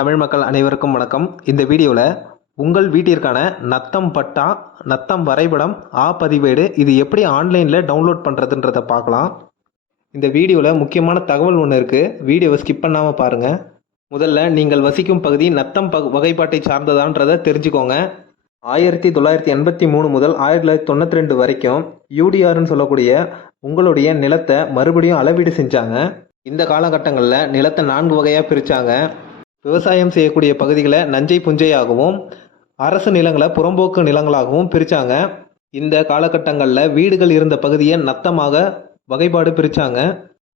தமிழ் மக்கள் அனைவருக்கும் வணக்கம். இந்த வீடியோவில் உங்கள் வீட்டிற்கான நத்தம் பட்டா நத்தம் வரைபடம் ஆ பதிவேடு இது எப்படி ஆன்லைனில் டவுன்லோட் பண்ணுறதுன்றதை பார்க்கலாம். இந்த வீடியோவில் முக்கியமான தகவல் ஒன்று இருக்குது வீடியோவை ஸ்கிப் பண்ணாமல் பாருங்கள் முதல்ல நீங்கள் வசிக்கும் பகுதி நத்தம் பக வகைப்பாட்டை சார்ந்ததான்றதை தெரிஞ்சுக்கோங்க. ஆயிரத்தி தொள்ளாயிரத்தி எண்பத்தி மூணு முதல் ஆயிரத்தி தொள்ளாயிரத்தி தொண்ணூற்றி ரெண்டு வரைக்கும் யூடிஆர்னு சொல்லக்கூடிய உங்களுடைய நிலத்தை மறுபடியும் அளவீடு செஞ்சாங்க. இந்த காலகட்டங்களில் நிலத்தை நான்கு வகையாக பிரித்தாங்க விவசாயம் செய்யக்கூடிய பகுதிகளை நஞ்சை புஞ்சையாகவும் அரசு நிலங்களை புறம்போக்கு நிலங்களாகவும் பிரித்தாங்க இந்த காலகட்டங்களில் வீடுகள் இருந்த பகுதியை நத்தமாக வகைப்பாடு பிரித்தாங்க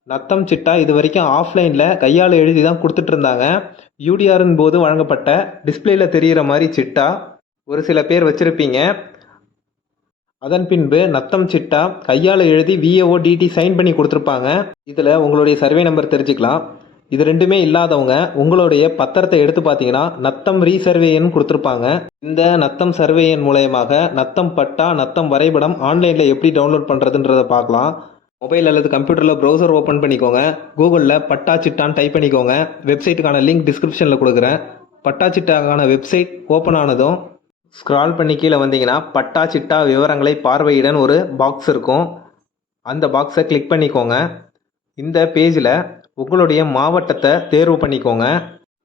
நத்தம் சிட்டா இது வரைக்கும் ஆஃப்லைனில் கையால் எழுதி தான் கொடுத்துட்டு இருந்தாங்க யூடிஆரின் போது வழங்கப்பட்ட டிஸ்பிளேயில் தெரிகிற மாதிரி சிட்டா ஒரு சில பேர் வச்சுருப்பீங்க. அதன் பின்பு நத்தம் சிட்டா கையால் எழுதி விஏஓ டிடி சைன் பண்ணி கொடுத்துருப்பாங்க. இதில் உங்களுடைய சர்வே நம்பர் தெரிஞ்சுக்கலாம். இது ரெண்டுமே இல்லாதவங்க உங்களுடைய பத்திரத்தை எடுத்து பார்த்தீங்கன்னா நத்தம் ரீசர்வேயன் கொடுத்துருப்பாங்க. இந்த நத்தம் சர்வேயன் மூலயமாக நத்தம் பட்டா நத்தம் வரைபடம் ஆன்லைனில் எப்படி டவுன்லோட் பண்ணுறதுன்றதை பார்க்கலாம். மொபைல் அல்லது கம்ப்யூட்டரில் ப்ரௌசர் ஓப்பன் பண்ணிக்கோங்க. கூகுளில் பட்டா சிட்டான்னு டைப் பண்ணிக்கோங்க. வெப்சைட்டுக்கான லிங்க் டிஸ்கிரிப்ஷனில் கொடுக்குறேன். பட்டா சிட்டாக்கான வெப்சைட் ஓப்பன் ஆனதும் ஸ்க்ரால் பண்ணி கீழே வந்தீங்கன்னா பட்டா சிட்டா விவரங்களை பார்வையிடன்னு ஒரு பாக்ஸ் இருக்கும். அந்த பாக்ஸை கிளிக் பண்ணிக்கோங்க. இந்த பேஜில் உங்களுடைய மாவட்டத்தை தேர்வு பண்ணிக்கோங்க.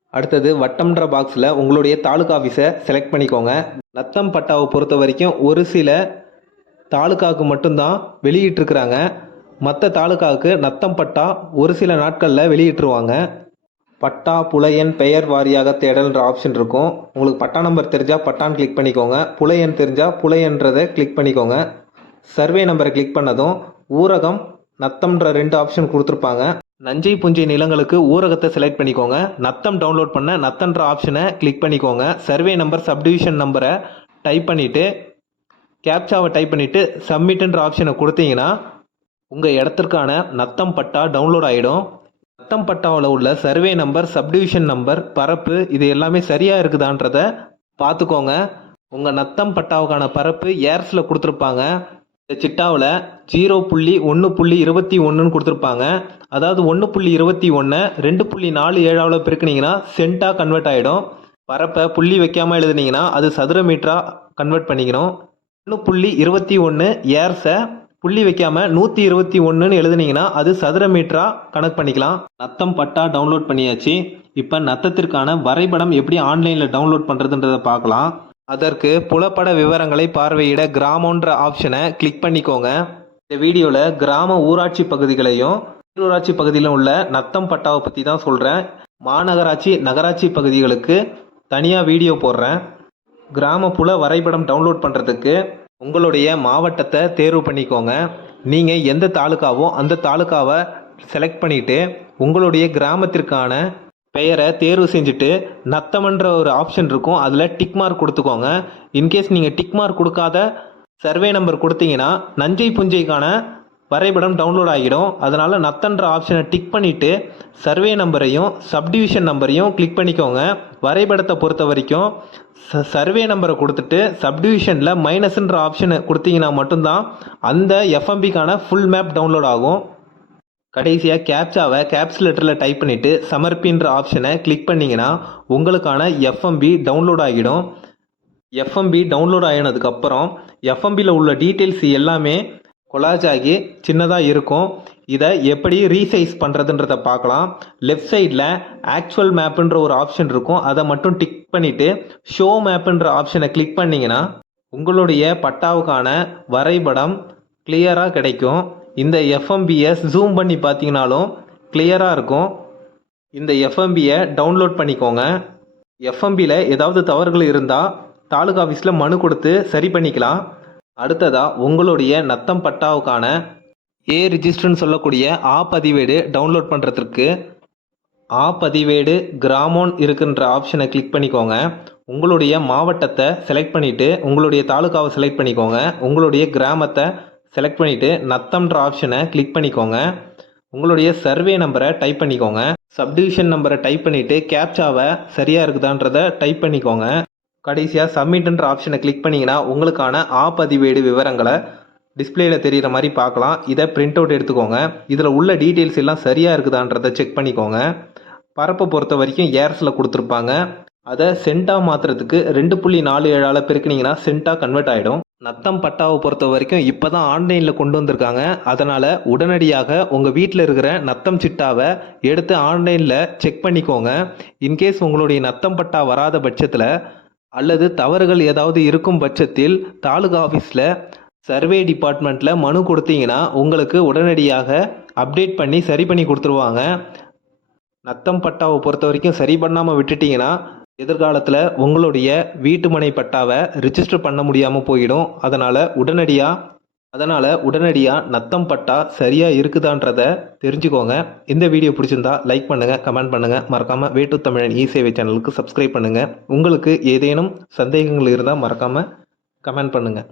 அடுத்தது வட்டம்ன்ற பாக்ஸில் உங்களுடைய தாலுகா ஆஃபீஸை செலக்ட் பண்ணிக்கோங்க. நத்தம் பட்டாவை பொறுத்த வரைக்கும் ஒரு சில தாலுகாவுக்கு மட்டும்தான் வெளியிட்டிருக்கிறாங்க. மற்ற தாலுக்காவுக்கு நத்தம் பட்டா ஒரு சில நாட்களில் வெளியிட்டுருவாங்க. பட்டா புலையன் பெயர் வாரியாக தேடல்ன்ற ஆப்ஷன் இருக்கும். உங்களுக்கு பட்டா நம்பர் தெரிஞ்சால் பட்டான்னு கிளிக் பண்ணிக்கோங்க. புலையன் தெரிஞ்சால் புலையன்றதை கிளிக் பண்ணிக்கோங்க. சர்வே நம்பரை கிளிக் பண்ணதும் ஊரகம் நத்தம்ன்ற ரெண்டு ஆப்ஷன் கொடுத்துருப்பாங்க. நஞ்சை புஞ்சை நிலங்களுக்கு ஊரகத்தை செலக்ட் பண்ணிக்கோங்க. நத்தம் டவுன்லோட் பண்ண நத்தன்ற ஆப்ஷனை கிளிக் பண்ணிக்கோங்க. சர்வே நம்பர் சப்டிவிஷன் நம்பரை டைப் பண்ணிவிட்டு கேப்சாவை டைப் பண்ணிவிட்டு சப்மிட்ன்ற ஆப்ஷனை கொடுத்தீங்கன்னா உங்கள் இடத்திற்கான நத்தம் பட்டா டவுன்லோட் ஆகிடும் நத்தம் பட்டாவில் உள்ள சர்வே நம்பர் சப்டிவிஷன் நம்பர் பரப்பு இது எல்லாமே சரியாக இருக்குதான்றத பார்த்துக்கோங்க. உங்கள் நத்தம் பட்டாவுக்கான பரப்பு ஏர்ஸில் கொடுத்துருப்பாங்க. இந்த சிட்டாவில் ஜீரோ புள்ளி ஒன்று புள்ளி இருபத்தி ஒன்றுன்னு கொடுத்துருப்பாங்க. அதாவது ஒன்று புள்ளி இருபத்தி ஒன்று ரெண்டு புள்ளி நாலு ஏழாவில் பெருக்குனீங்கன்னா சென்ட்டாக கன்வெர்ட் ஆகிடும் பரப்பை புள்ளி வைக்காமல் எழுதுனீங்கன்னா அது சதுர மீட்டராக கன்வெர்ட் பண்ணிக்கணும். ஒன்று புள்ளி இருபத்தி ஒன்று ஏர்ஸை புள்ளி வைக்காமல் நூற்றி இருபத்தி ஒன்றுன்னு எழுதுனீங்கன்னா அது சதுர மீட்டராக கணக்கு பண்ணிக்கலாம். நத்தம் பட்டா டவுன்லோட் பண்ணியாச்சு. இப்போ நத்தத்திற்கான வரைபடம் எப்படி ஆன்லைனில் டவுன்லோட் பண்ணுறதுன்றதை பார்க்கலாம். அதற்கு புலப்பட விவரங்களை பார்வையிட கிராமன்ற ஆப்ஷனை கிளிக் பண்ணிக்கோங்க. இந்த வீடியோவில் கிராம ஊராட்சி பகுதிகளையும் ஊராட்சி பகுதியிலும் உள்ள நத்தம் பட்டாவை பற்றி தான் சொல்கிறேன் மாநகராட்சி நகராட்சி பகுதிகளுக்கு தனியாக வீடியோ போடுறேன். கிராமப்புல வரைபடம் டவுன்லோட் பண்ணுறதுக்கு உங்களுடைய மாவட்டத்தை தேர்வு பண்ணிக்கோங்க. நீங்கள் எந்த தாலுக்காவோ அந்த தாலுக்காவை செலக்ட் பண்ணிவிட்டு உங்களுடைய கிராமத்திற்கான பெயரை தேர்வு செஞ்சுட்டு நத்தம்ன்ற ஒரு ஆப்ஷன் இருக்கும். அதில் டிக் மார்க் கொடுத்துக்கோங்க. இன்கேஸ் நீங்கள் டிக் மார்க் கொடுக்காத சர்வே நம்பர் கொடுத்தீங்கன்னா நஞ்சை புஞ்சைக்கான வரைபடம் டவுன்லோட் ஆகிடும். அதனால் நத்தன்ற ஆப்ஷனை டிக் பண்ணிவிட்டு சர்வே நம்பரையும் சப்டிவிஷன் நம்பரையும் கிளிக் பண்ணிக்கோங்க. வரைபடத்தை பொறுத்த வரைக்கும் ச சர்வே நம்பரை கொடுத்துட்டு சப்டிவிஷனில் மைனஸ்ன்ற ஆப்ஷனை கொடுத்தீங்கன்னா மட்டும்தான் அந்த எஃப்எம்பிக்கான ஃபுல் மேப் டவுன்லோட் ஆகும். கடைசியாக கேப்சாவை கேப்ஸ் லெட்டரில் டைப் பண்ணிவிட்டு சமர்ப்பின்ற ஆப்ஷனை கிளிக் பண்ணிங்கன்னா உங்களுக்கான எஃப்எம்பி டவுன்லோட் ஆகிடும். எஃப்எம்பி டவுன்லோட் ஆகினதுக்கப்புறம் எஃப்எம்பியில் உள்ள டீட்டெயில்ஸ் எல்லாமே கொலாஜ் ஆகி சின்னதாக இருக்கும். இதை எப்படி ரீசைஸ் பண்ணுறதுன்றத பார்க்கலாம். லெஃப்ட் சைடில் ஆக்சுவல் மேப்புன்ற ஒரு ஆப்ஷன் இருக்கும். அதை மட்டும் டிக் பண்ணிவிட்டு ஷோ மேப்புன்ற ஆப்ஷனை கிளிக் பண்ணிங்கன்னா உங்களுடைய பட்டாவுக்கான வரைபடம் கிளியராக கிடைக்கும். இந்த எஃப்எம்பியை ஜூம் பண்ணி பார்த்தீங்கனாலும் கிளியராக இருக்கும். இந்த எஃப்எம்பியை டவுன்லோட் பண்ணிக்கோங்க. எஃப்எம்பியில் ஏதாவது தவறுகள் இருந்தால் தாலுகா ஆஃபீஸில் மனு கொடுத்து சரி பண்ணிக்கலாம். அடுத்ததாக உங்களுடைய நத்தம் பட்டாவுக்கான ஏ ரிஜிஸ்டர்னு சொல்லக்கூடிய ஆ பதிவேடு டவுன்லோட் பண்ணுறதுக்கு ஆ பதிவேடு கிராமோன் இருக்குன்ற ஆப்ஷனை கிளிக் பண்ணிக்கோங்க. உங்களுடைய மாவட்டத்தை செலக்ட் பண்ணிவிட்டு உங்களுடைய தாலுகாவை செலக்ட் பண்ணிக்கோங்க. உங்களுடைய கிராமத்தை செலக்ட் பண்ணிவிட்டு நத்தம்ன்ற ஆப்ஷனை கிளிக் பண்ணிக்கோங்க. உங்களுடைய சர்வே நம்பரை டைப் பண்ணிக்கோங்க. சப்டிவிஷன் நம்பரை டைப் பண்ணிவிட்டு கேப்சாவை சரியாக இருக்குதான்றதை டைப் பண்ணிக்கோங்க. கடைசியாக சப்மிட்ன்ற ஆப்ஷனை கிளிக் பண்ணிங்கன்னா உங்களுக்கான ஆ பதிவேடு விவரங்களை டிஸ்பிளேயில் தெரிகிற மாதிரி பார்க்கலாம். இதை பிரிண்ட் அவுட் எடுத்துக்கோங்க. இதில் உள்ள டீட்டெயில்ஸ் எல்லாம் சரியாக இருக்குதான்றதை செக் பண்ணிக்கோங்க. பரப்பை பொறுத்த வரைக்கும் ஏர்ஸில் கொடுத்துருப்பாங்க. அதை சென்ட்டாக மாற்றுறதுக்கு ரெண்டு புள்ளி நாலு ஏழால் பெருக்குனிங்கன்னா சென்ட்டாக கன்வெர்ட் ஆகிடும் நத்தம் பட்டாவை பொறுத்த வரைக்கும் இப்போ தான் ஆன்லைனில் கொண்டு வந்திருக்காங்க. அதனால் உடனடியாக உங்கள் வீட்டில் இருக்கிற நத்தம் சிட்டாவை எடுத்து ஆன்லைனில் செக் பண்ணிக்கோங்க. இன்கேஸ் உங்களுடைய நத்தம் பட்டா வராத பட்சத்தில் அல்லது தவறுகள் ஏதாவது இருக்கும் பட்சத்தில் தாலுகா ஆஃபீஸில் சர்வே டிபார்ட்மெண்ட்டில் மனு கொடுத்தீங்கன்னா உங்களுக்கு உடனடியாக அப்டேட் பண்ணி சரி பண்ணி கொடுத்துருவாங்க. நத்தம் பட்டாவை பொறுத்த வரைக்கும் சரி பண்ணாமல் விட்டுட்டிங்கன்னா எதிர்காலத்தில் உங்களுடைய வீட்டுமனை பட்டாவை ரிஜிஸ்டர் பண்ண முடியாமல் போயிடும். அதனால் உடனடியாக அதனால் உடனடியாக நத்தம் பட்டா சரியாக இருக்குதான்றத தெரிஞ்சுக்கோங்க. இந்த வீடியோ பிடிச்சிருந்தா லைக் பண்ணுங்கள் கமெண்ட் பண்ணுங்கள் மறக்காமல் வேட்டு தமிழன் இ சேவை சேனலுக்கு சப்ஸ்கிரைப் பண்ணுங்கள் உங்களுக்கு ஏதேனும் சந்தேகங்கள் இருந்தால் மறக்காமல் கமெண்ட் பண்ணுங்கள்